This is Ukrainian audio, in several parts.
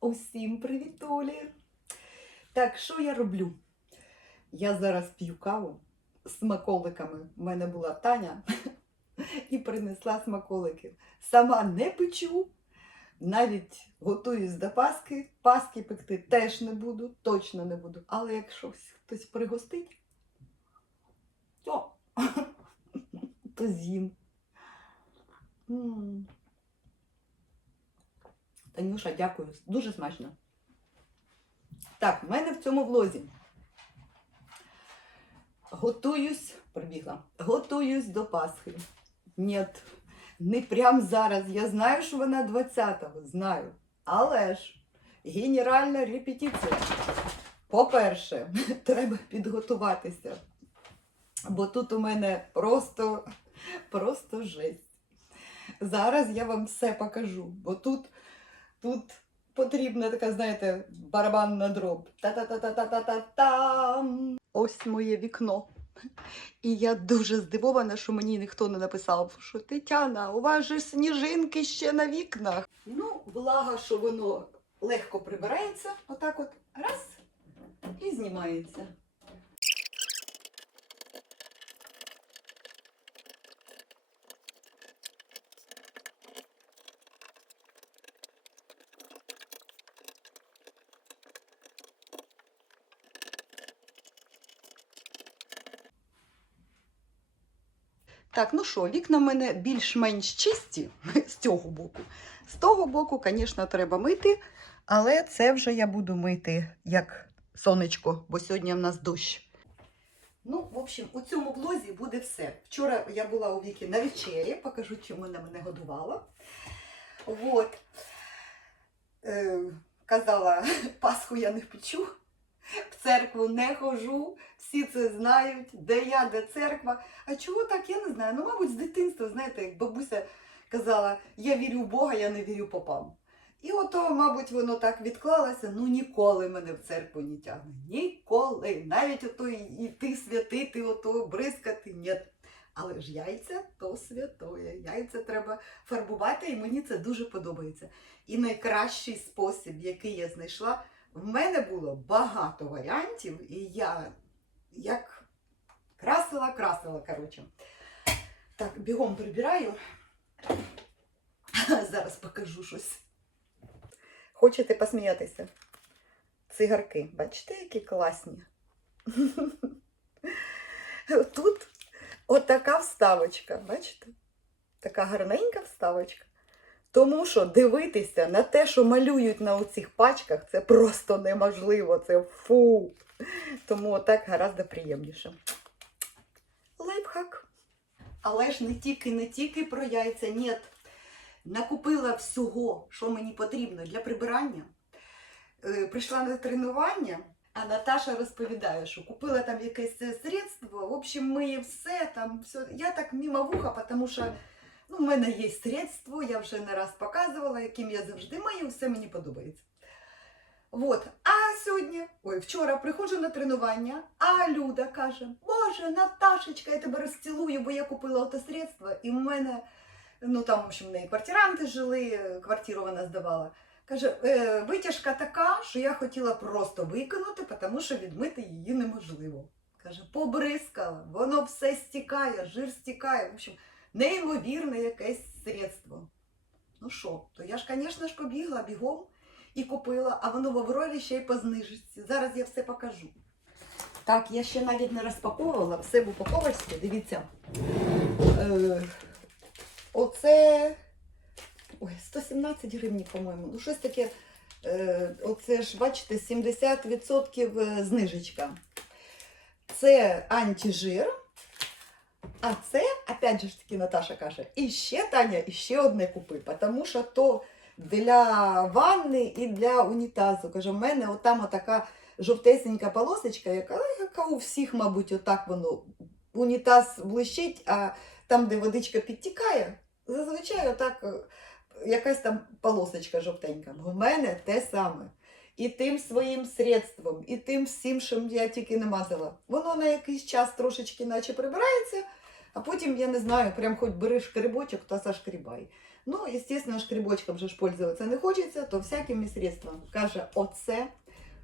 Усім привітулі! Так, що я роблю? Я зараз п'ю каву з смаколиками. У мене була Таня і принесла смаколики. Сама не печу, навіть готуюсь до Паски. Паски пекти теж не буду, точно не буду. Але якщо хтось пригостить, то, то з'їм. Танюша, дякую. Дуже смачно. Так, в мене в цьому влозі. Готуюсь, прибігла, готуюсь до Пасхи. Ні, не прям зараз. Я знаю, що вона 20-го, знаю. Але ж генеральна репетиція. По-перше, треба підготуватися. Бо тут у мене просто, просто жесть. Зараз я вам все покажу, бо тут, тут потрібна така, знаєте, барабанна дроб. Та-та-та-та-та-та-там. Ось моє вікно. І я дуже здивована, що мені ніхто не написав, що Тетяна, у вас же сніжинки ще на вікнах. Ну, благо, що воно легко прибирається, отак от раз і знімається. Так, ну що, вікна в мене більш-менш чисті з цього боку. З того боку, звісно, треба мити, але це вже я буду мити як сонечко, бо сьогодні в нас дощ. Ну, в общем, у цьому влозі буде все. Вчора я була у Віки на вечері, покажу, чим вона мене годувала. Вот. Е, казала, Пасху я не печу, в церкву не хожу, всі це знають, де я, де церква. А чого так, я не знаю. Ну, мабуть, з дитинства, знаєте, як бабуся казала, я вірю в Бога, я не вірю попам. І ото, мабуть, воно так відклалося, ну ніколи мене в церкву не тягне. Ніколи. Навіть ото йти святити, ото бризкати, ні. Але ж яйця то святоє. Яйця треба фарбувати, і мені це дуже подобається. І найкращий спосіб, який я знайшла, в мене було багато варіантів, і я як красила, красила, коротше. Так, бігом прибираю. Зараз покажу щось. Хочете посміятися? Цигарки. Бачите, які класні? Тут отака вставочка, бачите? Така гарненька вставочка. Тому що дивитися на те, що малюють на оцих пачках, це просто неможливо. Це фу. Тому отак гораздо приємніше. Лайфхак. Але ж не тільки, не тільки про яйця, ні. Накупила всього, що мені потрібно для прибирання. Е, Прийшла на тренування, а Наташа розповідає, що купила там якесь е, средство, в общем, миє все там. Все. Я так мимо вуха, тому що ну, в мене є средство, я вже не раз показувала, яким я завжди мию, все мені подобається. Вот. А сьогодні, ой, вчора приходжу на тренування, а Люда каже: Боже, Наташечка, я тебе розцілую, бо я купила ото средство, і в мене, ну там, в общем, в неї квартиранти жили, квартиру вона здавала. Каже, е, витяжка така, що я хотіла просто викинути, тому що відмити її неможливо. Каже, побризкала, воно все стікає, жир стікає. В общем, неймовірне якесь средство. Ну що, то я ж, звісно ж, побігла бігом і купила, а воно в Аврорі ще й по знижці. Зараз я все покажу. Так, я ще навіть не розпаковувала, все в упаковочці, дивіться. Е, оце ой, 117 гривень, по-моєму. Ну, щось таке. Е, оце ж, бачите, 70% знижечка. Це антижир. А це, опять же ж таки, Наташа каже, і ще Таня, і ще одне купи, тому що то для ванни і для унітазу. Каже, в мене отам отака жовтесенька полосочка, яка, яка у всіх, мабуть, отак воно. Унітаз блищить, а там, де водичка підтікає, зазвичай отак е, якась там полосочка жовтенька. В мене те саме. І тим своїм средством, і тим всім, що я тільки намазала. Воно на якийсь час трошечки наче прибирається, а потім, я не знаю, прям хоч бери шкребочок та зашкрібай. Ну, естественно, шкребочком же ж пользуватися не хочеться, то всякими средствами. Каже, оце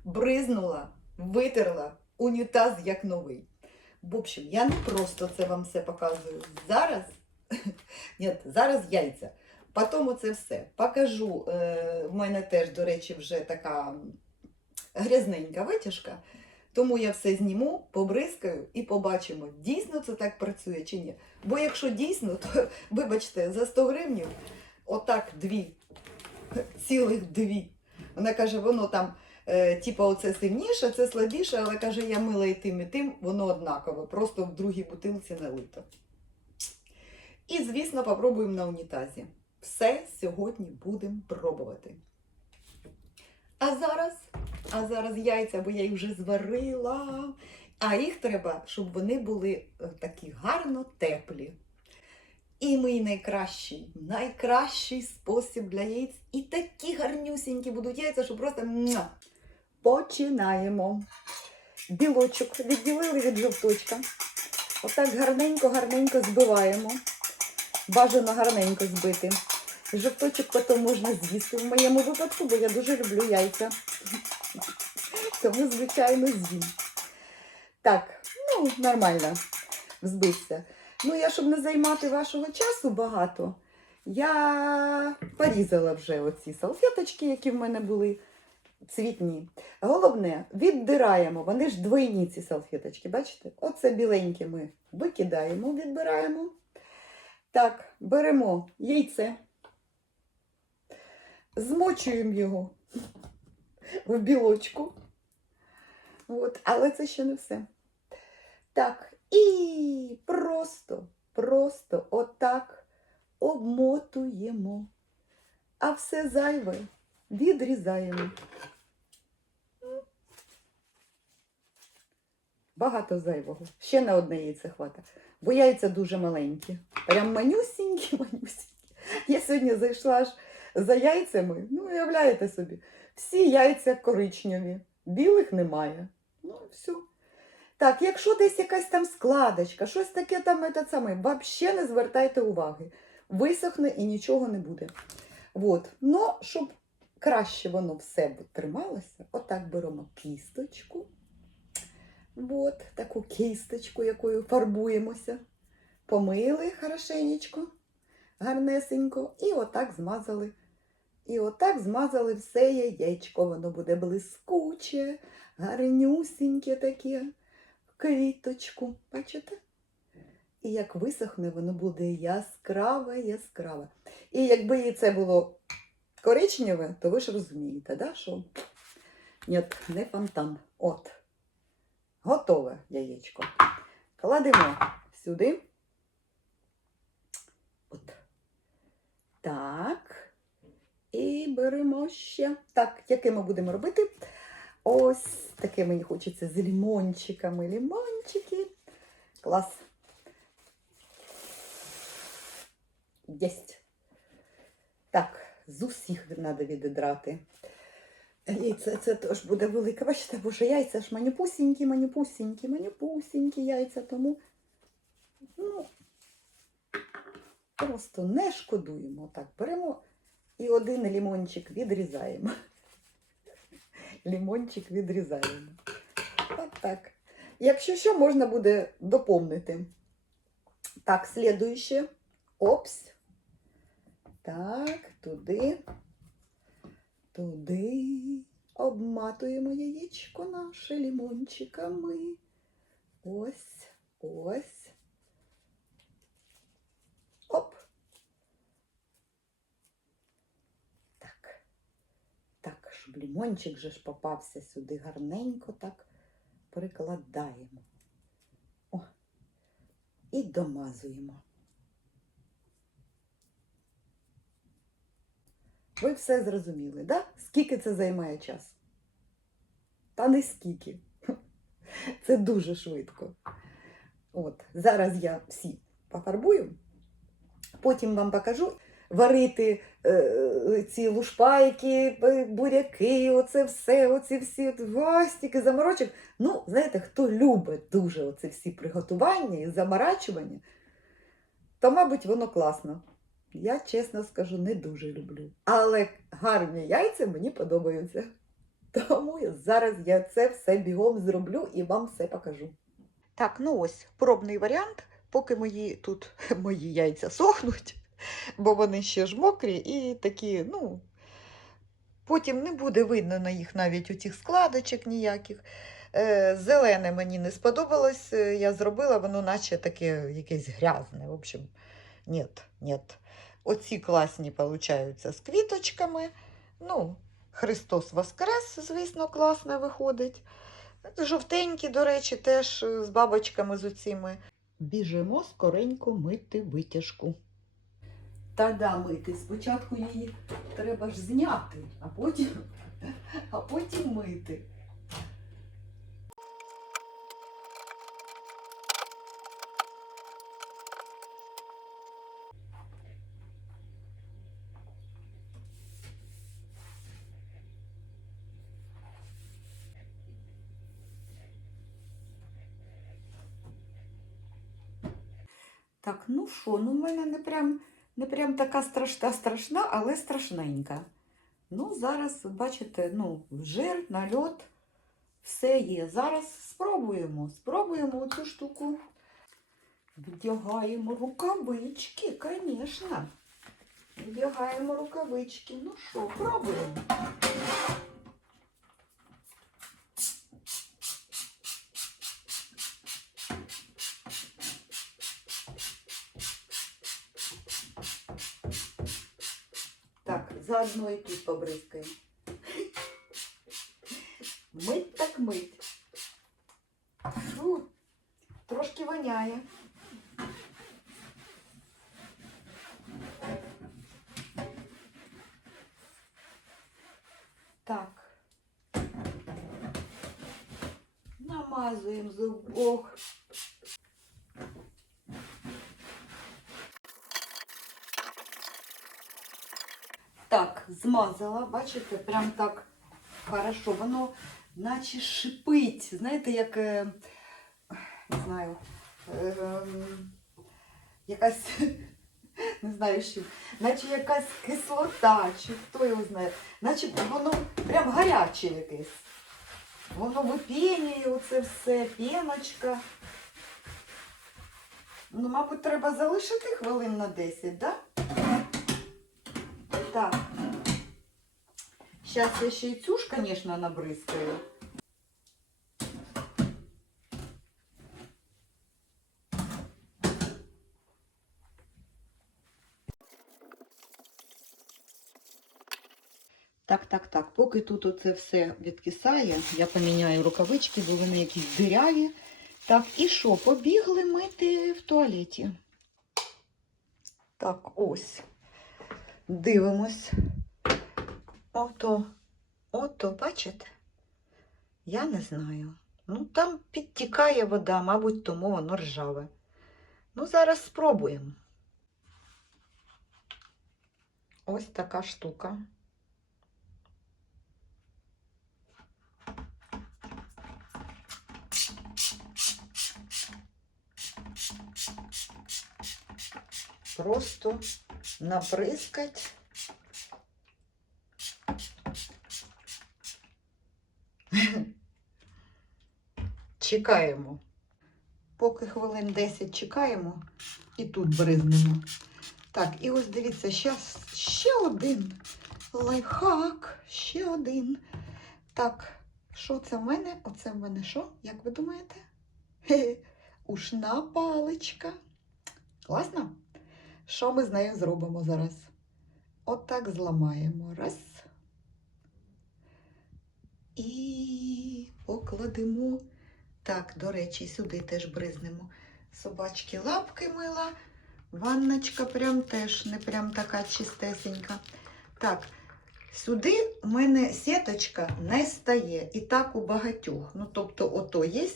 бризнула, витерла, унітаз як новий. В общем, я не просто це вам все показую. Зараз, ні, зараз яйця. Потім оце все покажу. Е, в мене теж, до речі, вже така грязненька витяжка. Тому я все зніму, побризкаю і побачимо, дійсно це так працює чи ні. Бо якщо дійсно, то вибачте, за 100 гривнів отак дві, цілих дві. Вона каже, воно там, е, типа, оце сильніше, це слабіше, але каже, я мила і тим, і тим, воно однакове, просто в другій бутилці налито. І, звісно, попробуємо на унітазі. Все сьогодні будемо пробувати. А зараз, а зараз яйця, бо я їх вже зварила. А їх треба, щоб вони були е, такі гарно теплі. І мій найкращий, найкращий спосіб для яєць. І такі гарнюсінькі будуть яйця, що просто починаємо. Білочок відділили від жовточка. Отак гарненько-гарненько збиваємо. Бажано гарненько збити. Жовточок потім можна з'їсти в моєму випадку, бо я дуже люблю яйця. Тому, звичайно, з'їм. Так, ну, нормально взбився. Ну, я, щоб не займати вашого часу багато, я порізала вже оці салфеточки, які в мене були цвітні. Головне, віддираємо, вони ж двойні ці салфеточки, бачите? Оце біленьке ми викидаємо, відбираємо. Так, беремо яйце, змочуємо його в білочку. От, але це ще не все. Так, і просто, просто отак обмотуємо. А все зайве відрізаємо. Багато зайвого. Ще на одне яйце хватить. Бо яйця дуже маленькі. Прям манюсінькі, манюсінькі. Я сьогодні зайшла аж за яйцями. Ну, уявляєте собі, всі яйця коричневі, білих немає. Ну, все. Так, якщо десь якась там складочка, щось таке там, этот самий, взагалі не звертайте уваги. Висохне і нічого не буде. От. Ну, щоб краще воно все трималося, отак беремо кісточку. От, таку кісточку, якою фарбуємося. Помили хорошенечко, гарнесенько, і отак змазали. І отак змазали все яєчко. Воно буде блискуче, гарнюсіньке таке, в квіточку. Бачите? І як висохне, воно буде яскраве, яскраве. І якби і це було коричневе, то ви ж розумієте, да, що ні, не фонтан. От. Готове яєчко. Кладемо сюди. От. Так. І беремо ще. Так, яке ми будемо робити? Ось таке мені хочеться з лімончиками. Лімончики. Клас. Єсть. Так, з усіх треба відідрати. Яйця це теж буде велике. Бачите, боже, яйця ж манюпусінькі, манюпусінькі, манюпусінькі яйця, тому ну, просто не шкодуємо. Так, беремо і один лімончик відрізаємо. Лімончик відрізаємо. От так. Якщо що, можна буде доповнити. Так, слідуюче. Опс. Так, туди. Туди обматуємо яєчко наше лімончиками. Ось, ось. Оп. Так. Так, лімончик же ж попався сюди гарненько, так прикладаємо. О. І домазуємо. Ви все зрозуміли, да? Скільки це займає час? Та не скільки. Це дуже швидко. От, зараз я всі пофарбую, потім вам покажу варити е, ці лушпайки, буряки, оце все, оці всі от заморочок. Ну, знаєте, хто любить дуже оці всі приготування і заморачування, то, мабуть, воно класно. я чесно скажу, не дуже люблю. Але гарні яйця мені подобаються. Тому зараз я це все бігом зроблю і вам все покажу. Так, ну ось пробний варіант, поки мої тут мої яйця сохнуть, бо вони ще ж мокрі і такі, ну, потім не буде видно на їх навіть у цих складочок ніяких. Е, Зелене мені не сподобалось, е, я зробила, воно наче таке якесь грязне. В общем, ні, ні. Оці класні получаються з квіточками. Ну, Христос Воскрес, звісно, класно виходить. Жовтенькі, до речі, теж е, з бабочками з оціми. Біжимо скоренько мити витяжку. Та да, мити. Спочатку її треба ж зняти, а потім, а потім мити. Так, ну що, ну в мене не прям, не прям така страшна, страшна, але страшненька. Ну, зараз, бачите, ну, жир, нальот, все є. Зараз спробуємо. Спробуємо цю штуку. Вдягаємо рукавички, звісно. Вдягаємо рукавички. Ну що, пробуємо. Заодно і тут побризкаємо. Мить так мить. Фу, трошки воняє. Так. Намазуємо з обох. Так, змазала, бачите, прям так хорошо. Воно наче шипить. Знаєте, як, е, не знаю, е, ем, якась, не знаю що, наче якась кислота, чи хто його знає. Наче воно прям гаряче якесь. Воно випінює оце все, піночка. Ну, мабуть, треба залишити хвилин на 10, так? Да? Так. Сейчас я ще й цю ж, конечно, набризкаю. Так, так, так. Поки тут оце все відкисає, я поміняю рукавички, бо вони якісь диряві. Так, і що? Побігли мити в туалеті. Так, ось. Дивимось. Ото, ото, бачите? Я не знаю. Ну, там підтікає вода, мабуть, тому воно ржаве. Ну, зараз спробуємо. Ось така штука. Просто наприскать. Чекаємо. Поки хвилин 10 чекаємо і тут бризнемо. Так, і ось дивіться, щас ще один лайфхак, ще один. Так, що це в мене? Оце в мене що? Як ви думаєте? Ушна паличка. Класно? Що ми з нею зробимо зараз? Отак зламаємо. Раз. І покладемо. Так, до речі, сюди теж бризнемо. Собачки лапки мила. Ванночка прям теж не прям така чистесенька. Так, сюди у мене сіточка не стає. І так у багатьох. Ну, тобто, ото є,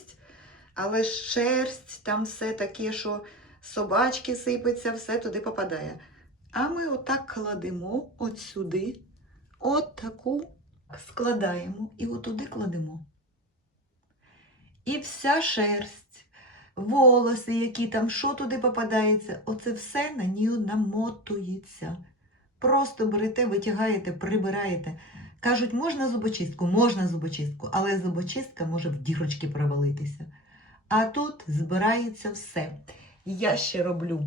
але шерсть, там все таке, що собачки сипеться, все туди попадає. А ми отак кладемо от сюди, от таку складаємо і отуди кладемо. І вся шерсть волоси, які там, що туди попадається, оце все на нього намотується. Просто берете, витягаєте, прибираєте. Кажуть, можна зубочистку? Можна зубочистку, але зубочистка може в дірочки провалитися. А тут збирається все. Я ще роблю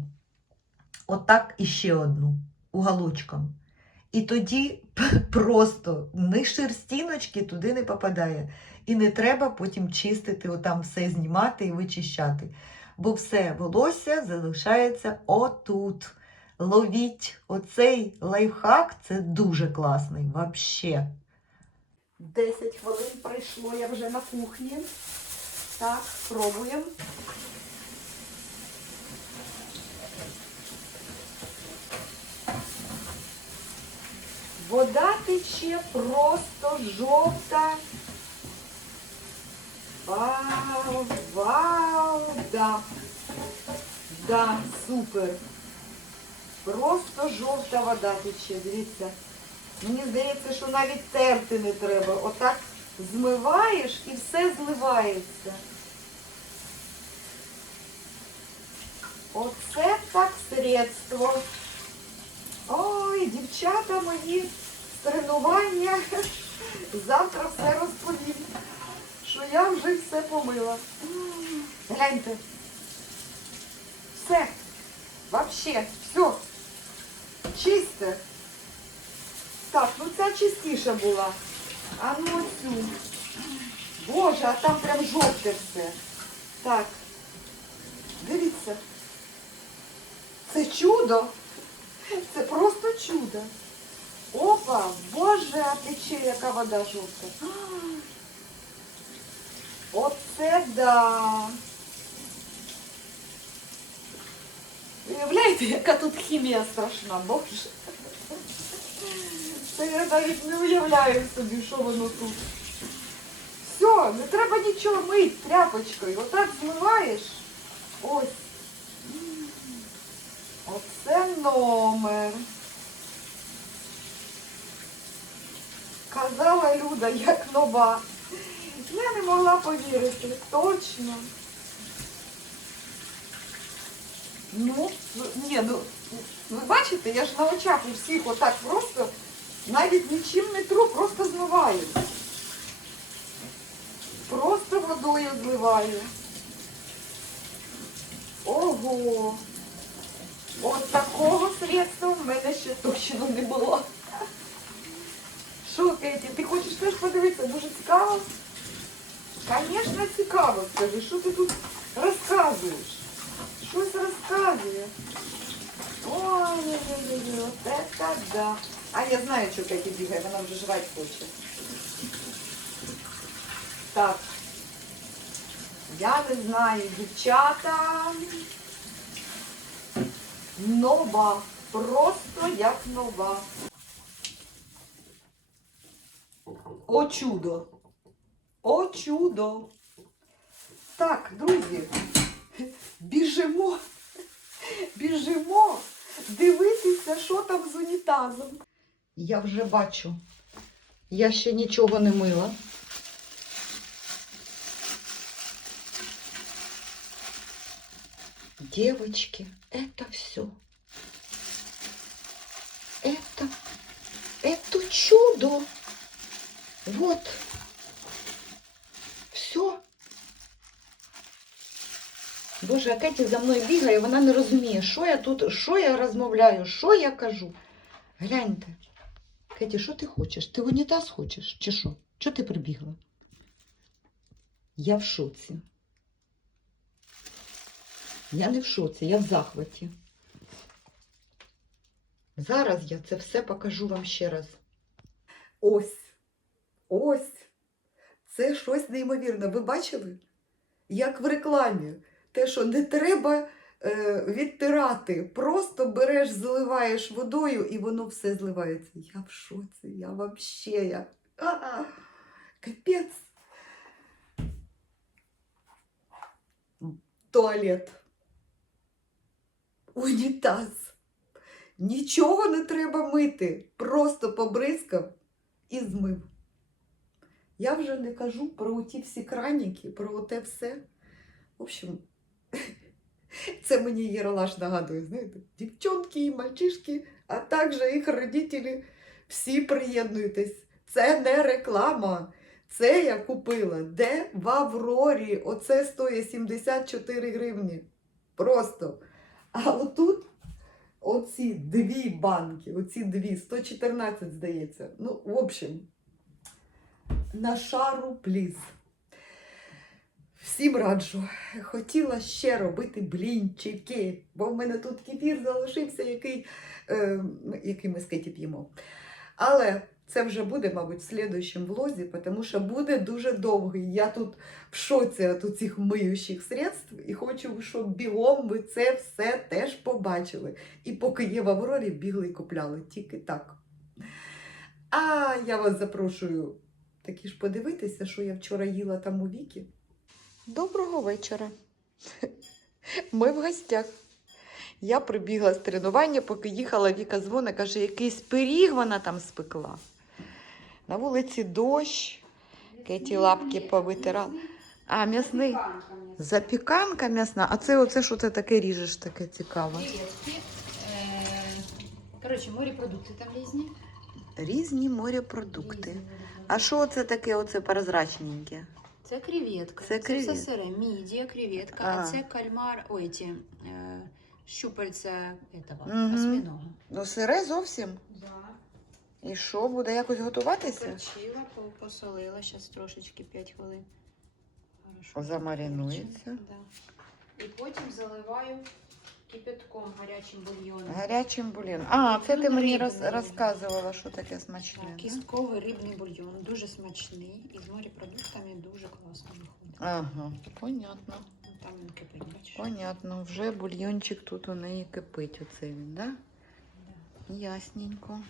отак і ще одну уголочком. І тоді просто ні шерстіночки туди не попадає. І не треба потім чистити, отам все знімати і вичищати. Бо все волосся залишається отут. Ловіть оцей лайфхак, це дуже класний, взагалі. 10 хвилин пройшло, я вже на кухні. Так, пробуємо. Вода тече просто жовта. Вау, вау, да. Да, супер. Просто жовта вода тече, дивіться. Мені здається, що навіть терти не треба. Отак змиваєш і все зливається. Оце так средство. Дівчата мої тренування. Завтра все розповім, що я вже все помила. Гляньте. Все. Вообще, все. Чисте. Так, ну ця чистіша була. А ну оцю. Боже, а там прям жовте все. Так. Дивіться. Це чудо. Це просто чудо. Опа, боже, а тече, яка вода жовта. А, Оце да. Уявляєте, яка тут хімія страшна, боже. Це я навіть не уявляю собі, що воно тут. Все, не треба нічого мити тряпочкою. Отак змиваєш. Ось. Номер. Казала Люда, як нова. Я не могла повірити. Точно. Ну, ні, ну, ви бачите, я ж на очах у всіх отак просто, навіть нічим не тру, просто змиваю. Просто водою зливаю. Ого! От такого средства в мене ще точно не було. Що, Кеті, ти хочеш теж подивитися? Дуже цікаво? Звісно, цікаво, скажи, що ти тут розказуєш? Щось розказує. Ой, от це да. А я знаю, що Кеті бігає, вона вже жрати хоче. Так. Я не знаю, дівчата. Нова. Просто як нова. О чудо! О чудо! Так, друзі, біжимо, біжимо дивитися, що там з унітазом. Я вже бачу. Я ще нічого не мила. Девочки, это все. Это, это чудо. Вот. Все. Боже, а Кеті за мною бігає, вона не розуміє, що я тут, що я розмовляю, що я кажу. Гляньте. Кеті, що ти хочеш? Ти в унітаз хочеш? Чи що? Чого ти прибігла? Я в шоці. Я не в шоці, я в захваті. Зараз я це все покажу вам ще раз. Ось. Ось. Це щось неймовірне. Ви бачили? Як в рекламі. Те, що не треба е, відтирати. Просто береш, зливаєш водою і воно все зливається. Я в шоці, я вообще, я. А, капець. Туалет. Унітаз. Нічого не треба мити. Просто побризкав і змив. Я вже не кажу про ті всі краніки, про те все. В общем, Це мені Єралаш нагадує, знаєте, дівчонки і мальчишки, а також їх родителі, всі приєднуйтесь. Це не реклама. Це я купила де в Аврорі. Оце стоїть 74 гривні. Просто. А отут оці дві банки, оці дві, 114, здається. Ну, в общем, на шару пліз. Всім раджу. Хотіла ще робити блінчики, бо в мене тут кефір залишився, який, е, який ми з Кеті п'ємо. Але це вже буде, мабуть, в слідуючому влозі, тому що буде дуже довгий. Я тут в шоці від цих миючих средств і хочу, щоб бігом ви це все теж побачили. І поки є в Аврорі, бігли і купляли тільки так. А я вас запрошую таки ж подивитися, що я вчора їла там у Вікі. Доброго вечора. Ми в гостях. Я прибігла з тренування, поки їхала Віка дзвона, каже, якийсь пиріг вона там спекла. На вулиці дощ, Кеті лапки повитирала. А, м'ясний. Запіканка м'ясна. А це оце що ти таке ріжеш, таке цікаве. Е, Коротше, морепродукти там різні. Різні морепродукти. А що це таке, оце прозрачненьке? Це креветка. Це Це, все сире. Мідія, креветка, А. а, це кальмар, ой, ті, е, щупальця этого, Мгм. осьминого. Ну, сире зовсім. І що, буде якось готуватися? Поперчила, посолила, зараз трошечки 5 хвилин. Хорошо Замаринується. Да. І потім заливаю кипятком гарячим бульйоном. Гарячим бульйоном. А, це ти Ну, мені роз, розказувала, що таке смачне. Так, да? Кістковий рибний бульйон, дуже смачний і з морепродуктами дуже класно виходить. Ага, понятно. Ну, Там він кипить, бачиш? Понятно, вже бульйончик тут у неї кипить. Оце він, да? Да. Ясненько.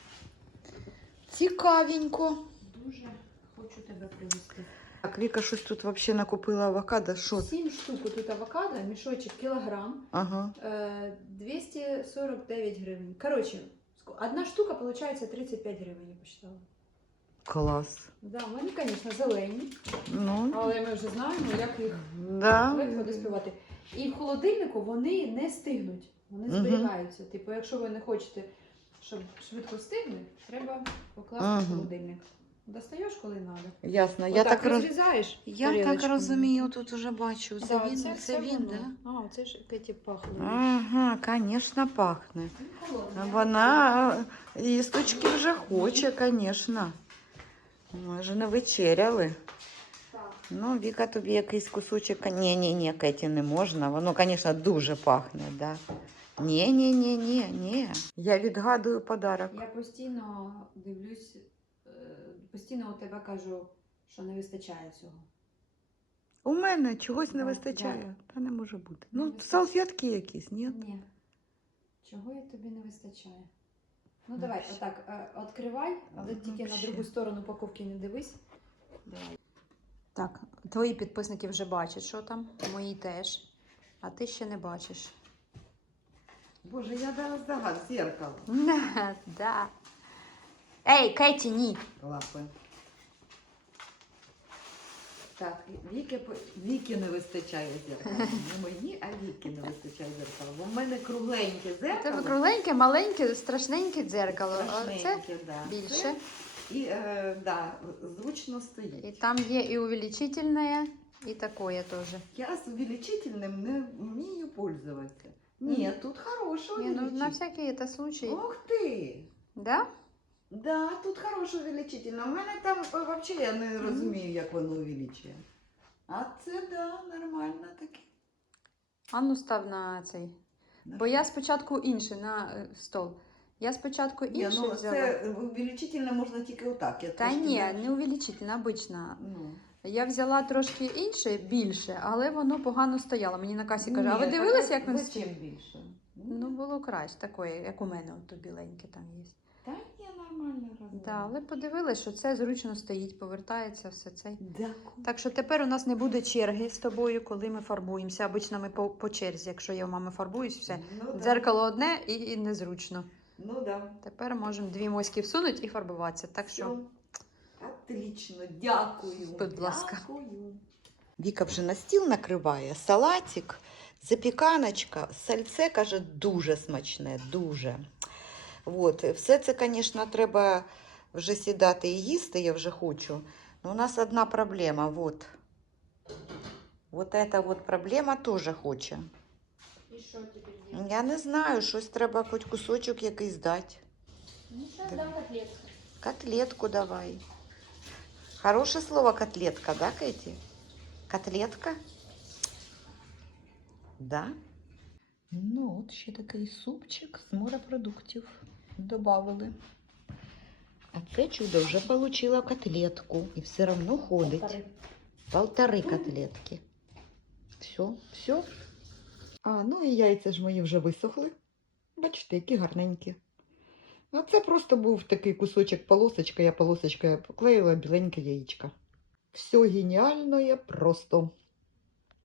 Цікавенько. Дуже хочу тебе привезти. Так, Віка щось тут взагалі накупила авокадо. Що? це? Сім штук тут авокадо, мішочок кілограм, Ага. е, 249 гривень. Коротше, одна штука виходить 35 гривень, я посчитала. Клас. Да, вони, звісно, зелені, Ну, але ми вже знаємо, як їх да. легко доспівати. І в холодильнику вони не стигнуть, вони зберігаються. Типу, якщо ви не хочете, щоб швидко стигли, треба покласти Мгм. в холодильник. Достаєш, коли треба. Ясно. Я так, роз... розрізаєш. Я так тарілочками. розумію, тут уже бачу. Це Да, він, це, все він, воно. да? А, оце ж Кеті пахло. Ага, звісно, пахне. Вона їсточки вже хоче, звісно. Ми ж не вечеряли. Так. Ну, Віка, тобі якийсь кусочок. Ні, ні, ні, Кеті, не можна. Воно, звісно, дуже пахне, да. Ні, ні, ні, ні, ні. Я відгадую подарок. Я постійно дивлюсь, е, постійно у тебе кажу, що не вистачає цього. У мене чогось не Да, вистачає. Та не може бути. Не Ну, вистачає. салфетки якісь, ні? Ні. Чого я тобі не вистачає? Ну Ну, давай, все. отак, е, відкривай, але тільки на вообще. другу сторону упаковки не дивись. Давай. Так, твої підписники вже бачать, що там, мої теж. А ти ще не бачиш. Боже, я зараз здагад, зеркало. да. Ей, Кеті, ні. Лапи. Так, Віки, Віки не вистачає зеркала. Не мені, а Віки не вистачає зеркала. Бо в мене кругленьке У зеркало. тебе кругленьке, маленьке, страшненьке дзеркало. А це страшненьке, да. більше. І е, да, зручно стоїть. І там є і увеличительне, і такое теж. Я з увеличительним не вмію пользуватися. Мгм. тут хороший Ні, ну на увеличитель. всякий это случай. Ох ти! Да? Да, тут хороший увеличитель. У мене там взагалі я не розумію, як воно увеличує. А це да, нормально таке. А ну став на цей. Бо я спочатку інше на е, стол. Я спочатку Ні, ну, взяла. це увеличительне можна тільки отак. Я Та трошки ні, не- не увеличительне, обична. Ну. Я взяла трошки інше, більше, але воно погано стояло. Мені на касі каже, а ви дивилися, як він Зачем більше? Ну, було краще, такое, як у мене, от то біленьке там є. Та ні, нормально розумію. Да, але подивилися, що це зручно стоїть, повертається все це. Дякую. Так що тепер у нас не буде черги з тобою, коли ми фарбуємося. Обично ми по, по черзі, якщо я у мами фарбуюсь, все. Ну, да. Дзеркало одне і, і незручно. Ну да. Тепер можемо дві моськи всунути і фарбуватися. Так що. Отлично, дякую. Будь ласка. Дякую. Віка вже на стіл накриває салатик Запіканочка, сальце, каже, дуже смачне, дуже. От, все це, звісно, треба вже сідати і їсти, я вже хочу. Но у нас одна проблема, вот. Вот эта вот проблема теж хоче. І що тепер Я не знаю, щось треба хоч кусочок якийсь дати. Ну, зараз дам котлетку. Котлетку давай. Хорошее слово котлетка, да, Кэти? Котлетка? Да? Ну, от ще такий супчик з морепродуктів добавили. А це чудо вже получила котлетку і все одно ходить. Полтори. Полтори котлетки. Все, все. А, ну і яйця ж мої вже висохли. Бачите, які гарненькі. А це просто був такий кусочок полосочка, я полосочкою поклеїла біленьке яєчко. Все геніальне просто.